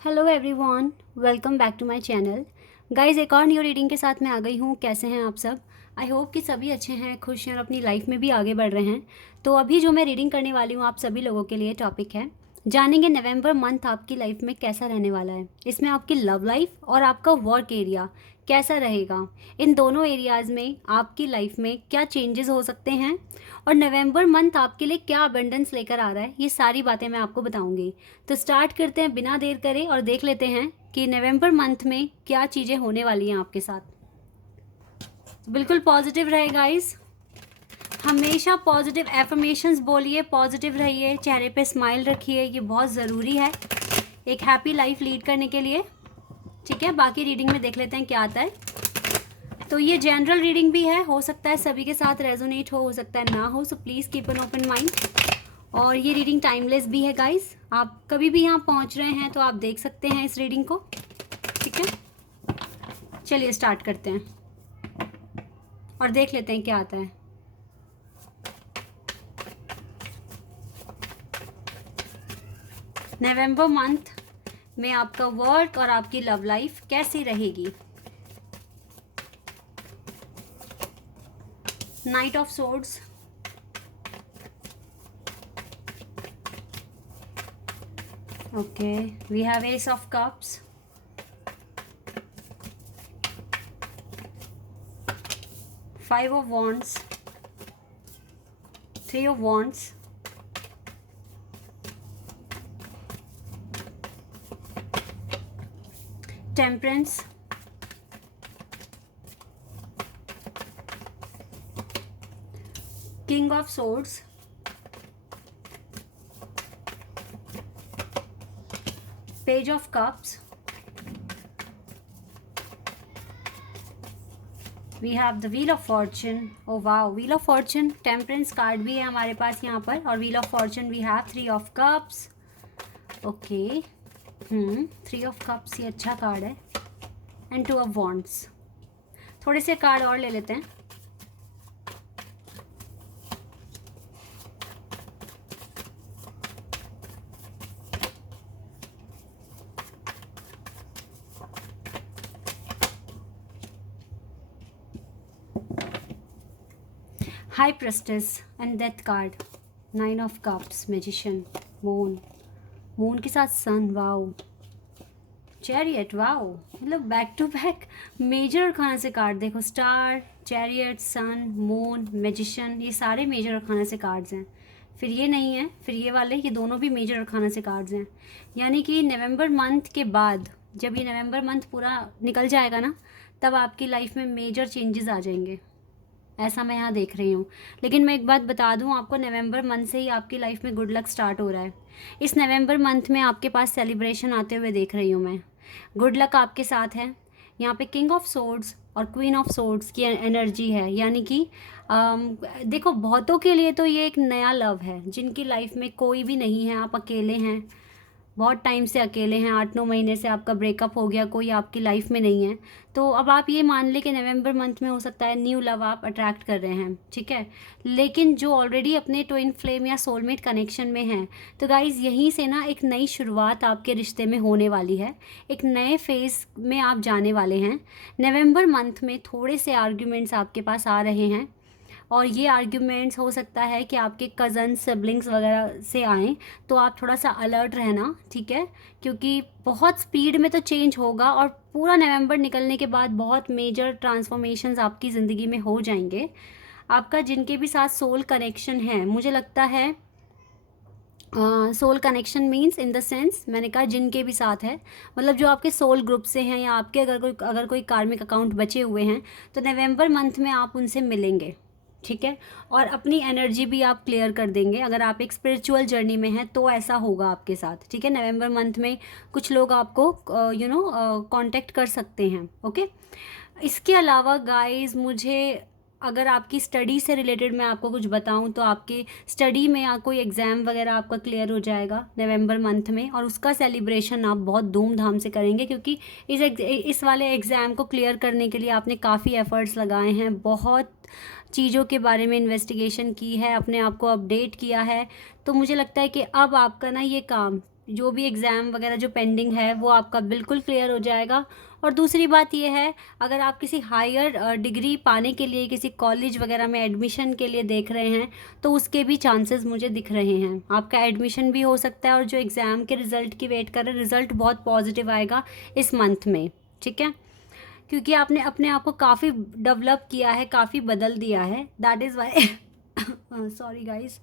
Hello everyone, welcome back to my channel. Guys, एक और new reading के साथ मैं आ गई हूँ। कैसे हैं आप सब? आई होप कि सभी अच्छे हैं, खुश हैं और अपनी लाइफ में भी आगे बढ़ रहे हैं। तो अभी जो मैं रीडिंग करने वाली हूँ आप सभी लोगों के लिए टॉपिक है, जानेंगे नवंबर मंथ आपकी लाइफ में कैसा रहने वाला है। इसमें आपकी लव लाइफ और आपका वर्क एरिया कैसा रहेगा, इन दोनों एरियाज़ में आपकी लाइफ में क्या चेंजेस हो सकते हैं और नवंबर मंथ आपके लिए क्या अबंडेंस लेकर आ रहा है, ये सारी बातें मैं आपको बताऊंगी। तो स्टार्ट करते हैं बिना देर करे और देख लेते हैं कि नवंबर मंथ में क्या चीज़ें होने वाली हैं आपके साथ। बिल्कुल पॉजिटिव रहे गाइस, हमेशा पॉजिटिव एफर्मेशंस बोलिए, पॉजिटिव रहिए, चेहरे पे स्माइल रखिए, ये बहुत ज़रूरी है एक हैप्पी लाइफ लीड करने के लिए। ठीक है, बाकी रीडिंग में देख लेते हैं क्या आता है। तो ये जनरल रीडिंग भी है, हो सकता है सभी के साथ रेजोनेट हो सकता है ना हो, so please keep an open mind. और ये रीडिंग टाइमलेस भी है गाइस, आप कभी भी यहाँ पहुँच रहे हैं तो आप देख सकते हैं इस रीडिंग को। ठीक है, चलिए स्टार्ट करते हैं और देख लेते हैं क्या आता है। नवंबर मंथ में आपका वर्क और आपकी लव लाइफ कैसी रहेगी। Night of swords, okay, we have ace of cups, 5 of wands, 3 of wands, temperance, king of swords, page of cups, we have the wheel of fortune. oh wow, wheel of fortune, temperance card भी है हमारे पास यहाँ पर, और wheel of fortune we have 3 of cups. Okay, 3 of cups ये अच्छा card है, and 2 of wands। थोड़े से कार्ड और ले लेते हैं। High प्रेस्टेस and death card, 9 of cups, magician, moon, moon के साथ सन, वाओ, चैरियट, वाओ, मतलब बैक टू बैक मेजर अरखाना से कार्ड देखो, स्टार, चैरियट, सन, मून, मैजिशियन, ये सारे मेजर अरखाना से कार्ड्स हैं। फिर ये नहीं है, फिर ये वाले, ये दोनों भी मेजर अरखाना से कार्ड्स हैं। यानी कि नवंबर मंथ के बाद, जब ये नवंबर मंथ पूरा निकल जाएगा ना, तब आपकी लाइफ में मेजर चेंजेस आ जाएंगे, ऐसा मैं यहाँ देख रही हूँ। लेकिन मैं एक बात बता दूँ आपको, नवंबर मंथ से ही आपकी लाइफ में गुड लक स्टार्ट हो रहा है। इस नवंबर मंथ में आपके पास सेलिब्रेशन आते हुए देख रही हूँ मैं, गुड लक आपके साथ है। यहाँ पे किंग ऑफ सोर्ड्स और क्वीन ऑफ सोर्ड्स की एनर्जी है, यानी कि देखो, बहुतों के लिए तो ये एक नया लव है, जिनकी लाइफ में कोई भी नहीं है, आप अकेले हैं, बहुत टाइम से अकेले हैं, 8-9 महीने से आपका ब्रेकअप हो गया, कोई आपकी लाइफ में नहीं है। तो अब आप ये मान लें कि नवंबर मंथ में हो सकता है न्यू लव आप अट्रैक्ट कर रहे हैं। ठीक है, लेकिन जो ऑलरेडी अपने ट्विन फ्लेम या सोलमेट कनेक्शन में हैं, तो गाइज़ यहीं से ना एक नई शुरुआत आपके रिश्ते में होने वाली है, एक नए फेज़ में आप जाने वाले हैं। नवंबर मंथ में थोड़े से आर्ग्यूमेंट्स आपके पास आ रहे हैं, और ये आर्ग्यूमेंट्स हो सकता है कि आपके कज़न सिबलिंग्स वगैरह से आएँ, तो आप थोड़ा सा अलर्ट रहना। ठीक है, क्योंकि बहुत स्पीड में तो चेंज होगा, और पूरा नवंबर निकलने के बाद बहुत मेजर ट्रांसफॉर्मेशंस आपकी ज़िंदगी में हो जाएंगे। आपका जिनके भी साथ सोल कनेक्शन है, मुझे लगता है soul connection means in the sense, मैंने कहा जिनके भी साथ है, मतलब जो आपके सोल ग्रुप से हैं, या आपके अगर कोई कार्मिक अकाउंट बचे हुए हैं, तो नवंबर मंथ में आप उनसे मिलेंगे। ठीक है, और अपनी एनर्जी भी आप क्लियर कर देंगे। अगर आप एक स्पिरिचुअल जर्नी में हैं तो ऐसा होगा आपके साथ। ठीक है, नवंबर मंथ में कुछ लोग आपको कांटेक्ट कर सकते हैं। ओके, इसके अलावा गाइस, मुझे अगर आपकी स्टडी से रिलेटेड मैं आपको कुछ बताऊं, तो आपके स्टडी में या कोई एग्ज़ाम वगैरह आपका क्लियर हो जाएगा नवंबर मंथ में, और उसका सेलिब्रेशन आप बहुत धूमधाम से करेंगे, क्योंकि इस वाले एग्ज़ाम को क्लियर करने के लिए आपने काफ़ी एफ़र्ट्स लगाए हैं, बहुत चीज़ों के बारे में इन्वेस्टिगेशन की है, अपने आप को अपडेट किया है। तो मुझे लगता है कि अब आपका ना ये काम, जो भी एग्ज़ाम वगैरह जो पेंडिंग है वो आपका बिल्कुल क्लियर हो जाएगा। और दूसरी बात ये है, अगर आप किसी हायर डिग्री पाने के लिए किसी कॉलेज वगैरह में एडमिशन के लिए देख रहे हैं तो उसके भी चांसेस मुझे दिख रहे हैं। आपका एडमिशन भी हो सकता है, और जो एग्ज़ाम के रिज़ल्ट की वेट कर रहे हैं, रिज़ल्ट बहुत पॉजिटिव आएगा इस मंथ में, ठीक है, क्योंकि आपने अपने आप को काफ़ी डेवलप किया है, काफ़ी बदल दिया है। That is why sorry guys,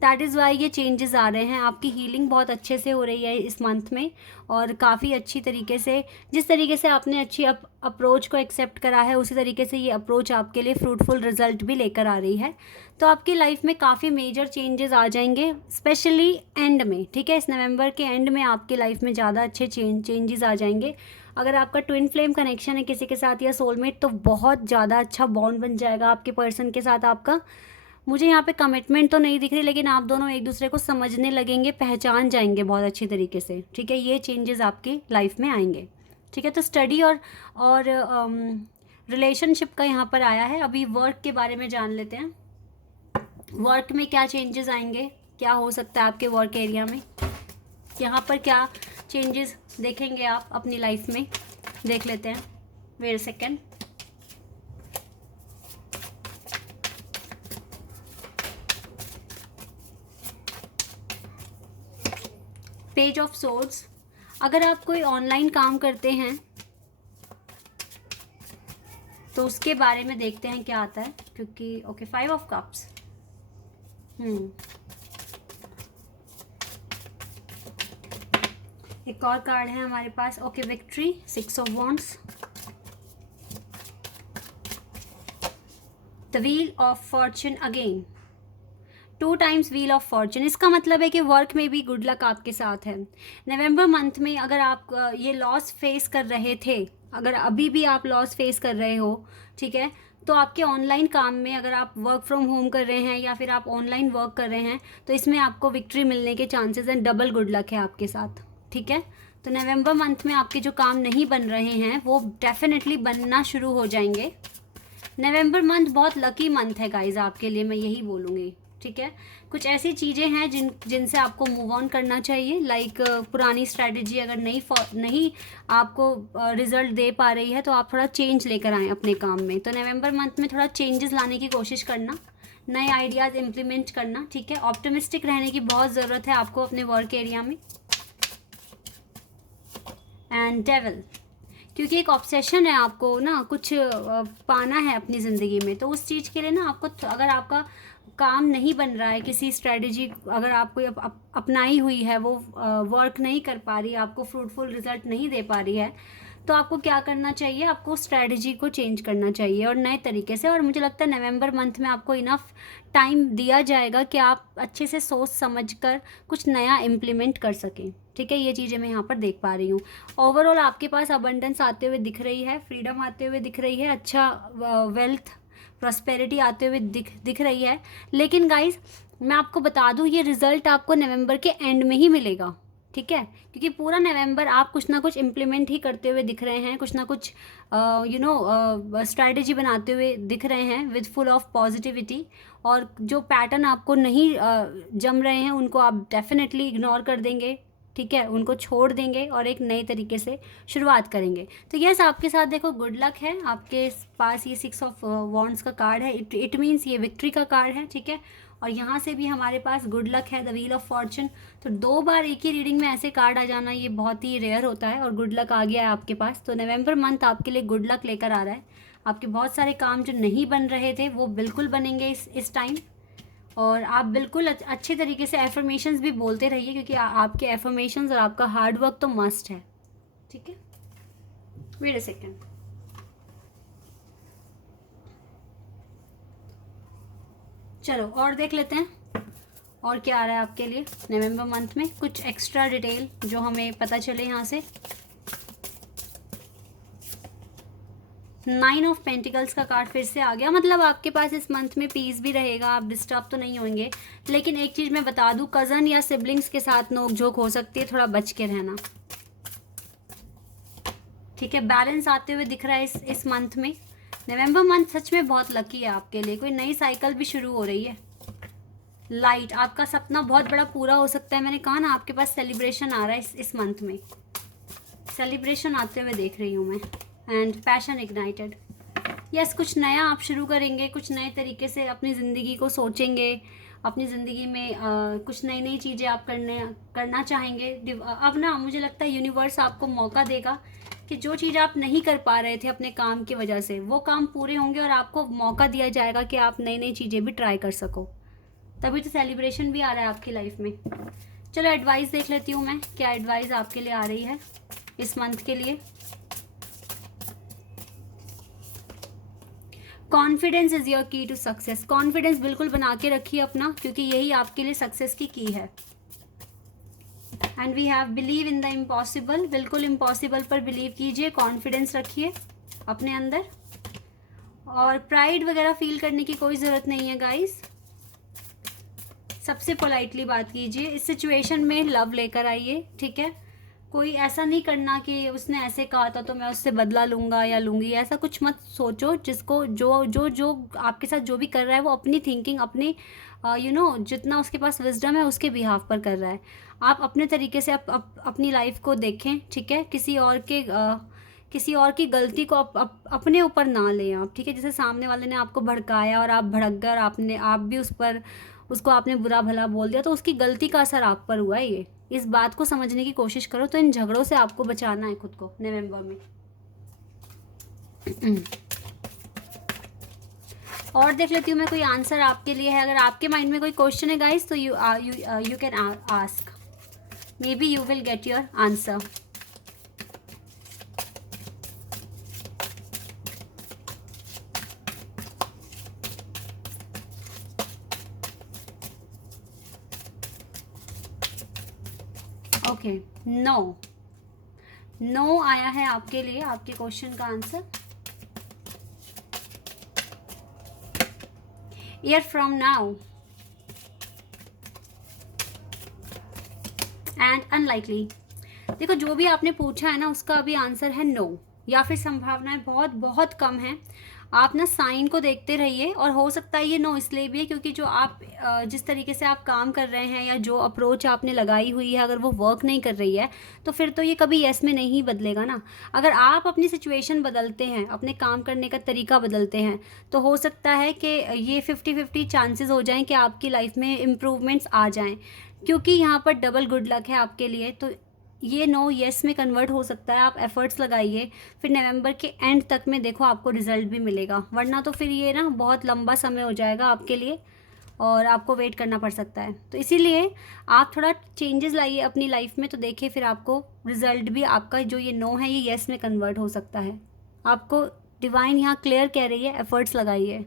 that is why ये चेंजेस आ रहे हैं। आपकी हीलिंग बहुत अच्छे से हो रही है इस मंथ में, और काफ़ी अच्छी तरीके से, जिस तरीके से आपने अच्छी अप्रोच को एक्सेप्ट करा है उसी तरीके से ये अप्रोच आपके लिए फ्रूटफुल रिजल्ट भी लेकर आ रही है। तो आपकी लाइफ में काफ़ी मेजर चेंजेस आ जाएंगे, स्पेशली एंड में, ठीक है, इस नवंबर के एंड में आपकी लाइफ में ज़्यादा अच्छे चेंजेस आ जाएंगे। अगर आपका ट्विन फ्लेम कनेक्शन है किसी के साथ या सोलमेट, तो बहुत ज़्यादा अच्छा बॉन्ड बन जाएगा आपके पर्सन के साथ आपका। मुझे यहाँ पे कमिटमेंट तो नहीं दिख रही, लेकिन आप दोनों एक दूसरे को समझने लगेंगे, पहचान जाएंगे बहुत अच्छी तरीके से, ठीक है। ये चेंजेस आपकी लाइफ में आएंगे, ठीक है। तो स्टडी और रिलेशनशिप का यहाँ पर आया है। अभी वर्क के बारे में जान लेते हैं। वर्क में क्या चेंजेस आएंगे, क्या हो सकता है आपके वर्क एरिया में, यहाँ पर क्या चेंजेस देखेंगे आप अपनी लाइफ में, देख लेते हैं। Wait a second. Page of swords. अगर आप कोई ऑनलाइन काम करते हैं तो उसके बारे में देखते हैं क्या आता है, क्योंकि ओके, 5 ऑफ कप्स। एक और कार्ड है हमारे पास, okay, victory, 6 of wands, the wheel of fortune again, 2 times wheel of fortune. इसका मतलब है कि वर्क में भी गुड लक आपके साथ है। नवंबर मंथ में अगर आप ये लॉस फेस कर रहे थे, अगर अभी भी आप लॉस फेस कर रहे हो, ठीक है, तो आपके ऑनलाइन काम में, अगर आप वर्क फ्रॉम होम कर रहे हैं या फिर आप ऑनलाइन वर्क कर रहे हैं, तो इसमें आपको विक्ट्री मिलने के चांसेस हैं, डबल गुड लक है आपके साथ, ठीक है। तो नवंबर मंथ में आपके जो काम नहीं बन रहे हैं वो डेफिनेटली बनना शुरू हो जाएंगे। नवंबर मंथ बहुत लकी मंथ है गाइज आपके लिए, मैं यही बोलूँगी, ठीक है। कुछ ऐसी चीज़ें हैं जिनसे आपको मूव ऑन करना चाहिए, लाइक पुरानी स्ट्रैटेजी अगर नहीं आपको रिजल्ट दे पा रही है तो आप थोड़ा चेंज लेकर आएँ अपने काम में। तो नवंबर मंथ में थोड़ा चेंजेस लाने की कोशिश करना, नए आइडियाज़ इम्प्लीमेंट करना, ठीक है। ऑप्टिमिस्टिक रहने की बहुत ज़रूरत है आपको अपने वर्क एरिया में। एंड डेविल, क्योंकि एक ऑब्सेशन है आपको ना, कुछ पाना है अपनी ज़िंदगी में, तो उस चीज़ के लिए ना आपको, अगर आपका काम नहीं बन रहा है, किसी स्ट्रेटजी अगर आपको अपनाई हुई है वो वर्क नहीं कर पा रही, आपको फ्रूटफुल रिजल्ट नहीं दे पा रही है, तो आपको क्या करना चाहिए, आपको स्ट्रेटजी को चेंज करना चाहिए और नए तरीके से। और मुझे लगता है नवंबर मंथ में आपको इनफ टाइम दिया जाएगा कि आप अच्छे से सोच समझ कर कुछ नया इम्प्लीमेंट कर सकें, ठीक है। ये चीज़ें मैं यहाँ पर देख पा रही हूँ। ओवरऑल आपके पास अबंडेंस आते हुए दिख रही है, फ्रीडम आते हुए दिख रही है, अच्छा वेल्थ प्रॉस्पेरिटी आते हुए दिख रही है। लेकिन गाइज मैं आपको बता दूँ, ये रिज़ल्ट आपको नवंबर के एंड में ही मिलेगा, ठीक है, क्योंकि पूरा नवंबर आप कुछ ना कुछ इम्प्लीमेंट ही करते हुए दिख रहे हैं, कुछ ना कुछ स्ट्रैटेजी बनाते हुए दिख रहे हैं विद फुल ऑफ पॉजिटिविटी। और जो पैटर्न आपको नहीं जम रहे हैं उनको आप डेफिनेटली इग्नोर कर देंगे, ठीक है, उनको छोड़ देंगे और एक नए तरीके से शुरुआत करेंगे। तो यस, आपके साथ देखो गुड लक है, आपके पास ये 6 ऑफ वॉन्ड्स का कार्ड है, इट मीन्स ये विक्ट्री का कार्ड है, ठीक है। और यहाँ से भी हमारे पास गुड लक है, द व्हील ऑफ फॉर्चून। तो 2 बार एक ही रीडिंग में ऐसे कार्ड आ जाना ये बहुत ही रेयर होता है, और गुड लक आ गया है आपके पास। तो नवंबर मंथ आपके लिए गुड लक लेकर आ रहा है। आपके बहुत सारे काम जो नहीं बन रहे थे वो बिल्कुल बनेंगे इस टाइम। और आप बिल्कुल अच्छे तरीके से एफर्मेशंस भी बोलते रहिए, क्योंकि आपके एफर्मेशंस और आपका हार्ड वर्क तो मस्ट है, ठीक है। Wait a second. चलो और देख लेते हैं और क्या आ रहा है आपके लिए नवंबर मंथ में, कुछ एक्स्ट्रा डिटेल जो हमें पता चले यहाँ से। 9 ऑफ पेंटिकल्स का कार्ड फिर से आ गया, मतलब आपके पास इस मंथ में पीस भी रहेगा, आप डिस्टर्ब तो नहीं होंगे। लेकिन एक चीज़ मैं बता दूं, कज़न या सिबलिंग्स के साथ नोक झोंक हो सकती है, थोड़ा बच के रहना, ठीक है। बैलेंस आते हुए दिख रहा है इस मंथ में। नवंबर मंथ सच में बहुत लकी है आपके लिए, कोई नई साइकिल भी शुरू हो रही है लाइट, आपका सपना बहुत बड़ा पूरा हो सकता है। मैंने कहा ना आपके पास सेलिब्रेशन आ रहा है इस मंथ में, सेलिब्रेशन आते हुए देख रही हूँ मैं। एंड पैशन इग्नाइटेड, यस, कुछ नया आप शुरू करेंगे, कुछ नए तरीके से अपनी ज़िंदगी को सोचेंगे, अपनी ज़िंदगी में कुछ नई नई चीज़ें आप करना चाहेंगे। अब ना मुझे लगता है यूनिवर्स आपको मौका देगा कि जो चीज़ आप नहीं कर पा रहे थे अपने काम की वजह से, वो काम पूरे होंगे और आपको मौका दिया जाएगा कि आप नई नई चीज़ें भी ट्राई कर सको। तभी तो सेलिब्रेशन भी आ रहा है आपकी लाइफ में। चलो एडवाइस देख लेती हूँ मैं, क्या एडवाइस आपके लिए आ रही है इस मंथ के लिए। कॉन्फिडेंस इज़ योर की टू सक्सेस, कॉन्फिडेंस बिल्कुल बना के रखिए अपना, क्योंकि यही आपके लिए सक्सेस की है। And we have believe in the impossible, बिल्कुल इम्पॉसिबल पर बिलीव कीजिए, कॉन्फिडेंस रखिए अपने अंदर, और प्राइड वगैरह फील करने की कोई ज़रूरत नहीं है गाइस। सबसे पोलाइटली बात कीजिए, इस सिचुएशन में लव लेकर आइए, ठीक है। कोई ऐसा नहीं करना कि उसने ऐसे कहा था तो मैं उससे बदला लूँगा या लूँगी, ऐसा कुछ मत सोचो। जिसको जो जो जो आपके साथ जो भी कर रहा है वो अपनी थिंकिंग, अपनी जितना उसके पास विजडम है उसके बिहाफ पर कर रहा है। आप अपने तरीके से अपनी लाइफ को देखें, ठीक है। किसी और की गलती को अपने ऊपर ना लें आप, ठीक है। जैसे सामने वाले ने आपको भड़काया और आप भड़क गए, आप भी उसको आपने बुरा भला बोल दिया, तो उसकी गलती का असर आप पर हुआ है। ये इस बात को समझने की कोशिश करो। तो इन झगड़ों से आपको बचाना है खुद को नवंबर में। और देख लेती हूँ मैं कोई आंसर आपके लिए है। अगर आपके माइंड में कोई क्वेश्चन है गाइस तो you can ask, maybe you will get your answer. Okay, no आया है आपके लिए, आपके क्वेश्चन का answer. Year from now and unlikely. देखो जो भी आपने पूछा है ना उसका अभी आंसर है नो, या फिर संभावनाएं बहुत बहुत कम है। आप ना साइन को देखते रहिए, और हो सकता है ये नो इसलिए भी है क्योंकि जो आप जिस तरीके से आप काम कर रहे हैं या जो अप्रोच आपने लगाई हुई है अगर वो वर्क नहीं कर रही है तो फिर तो ये कभी यस में नहीं बदलेगा ना। अगर आप अपनी सिचुएशन बदलते हैं, अपने काम करने का तरीका बदलते हैं, तो हो सकता है कि ये 50-50 चांसेस हो जाएं कि आपकी लाइफ में इम्प्रूवमेंट्स आ जाएं, क्योंकि यहाँ पर डबल गुड लक है आपके लिए। तो ये नो येस में कन्वर्ट हो सकता है। आप एफर्ट्स लगाइए, फिर नवंबर के एंड तक में देखो आपको रिजल्ट भी मिलेगा, वरना तो फिर ये ना बहुत लंबा समय हो जाएगा आपके लिए और आपको वेट करना पड़ सकता है। तो इसीलिए आप थोड़ा चेंजेस लाइए अपनी लाइफ में, तो देखिए फिर आपको रिजल्ट भी आपका जो ये नो है ये येस में कन्वर्ट हो सकता है। आपको डिवाइन यहाँ क्लियर कह रही है, एफर्ट्स लगाइए।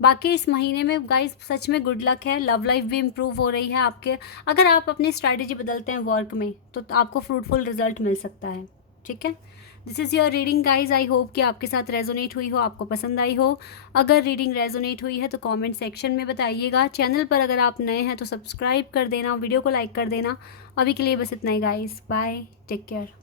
बाकी इस महीने में गाइस सच में गुड लक है, लव लाइफ भी इम्प्रूव हो रही है आपके। अगर आप अपनी स्ट्रैटेजी बदलते हैं वर्क में तो आपको फ्रूटफुल रिजल्ट मिल सकता है, ठीक है। This is your reading guys. I hope कि आपके साथ रेजोनेट हुई हो, आपको पसंद आई हो। अगर रीडिंग रेजोनेट हुई है तो कमेंट सेक्शन में बताइएगा। चैनल पर अगर आप नए हैं तो सब्सक्राइब कर देना, वीडियो को लाइक कर देना। अभी के लिए बस इतना ही गाइज, बाय, टेक केयर।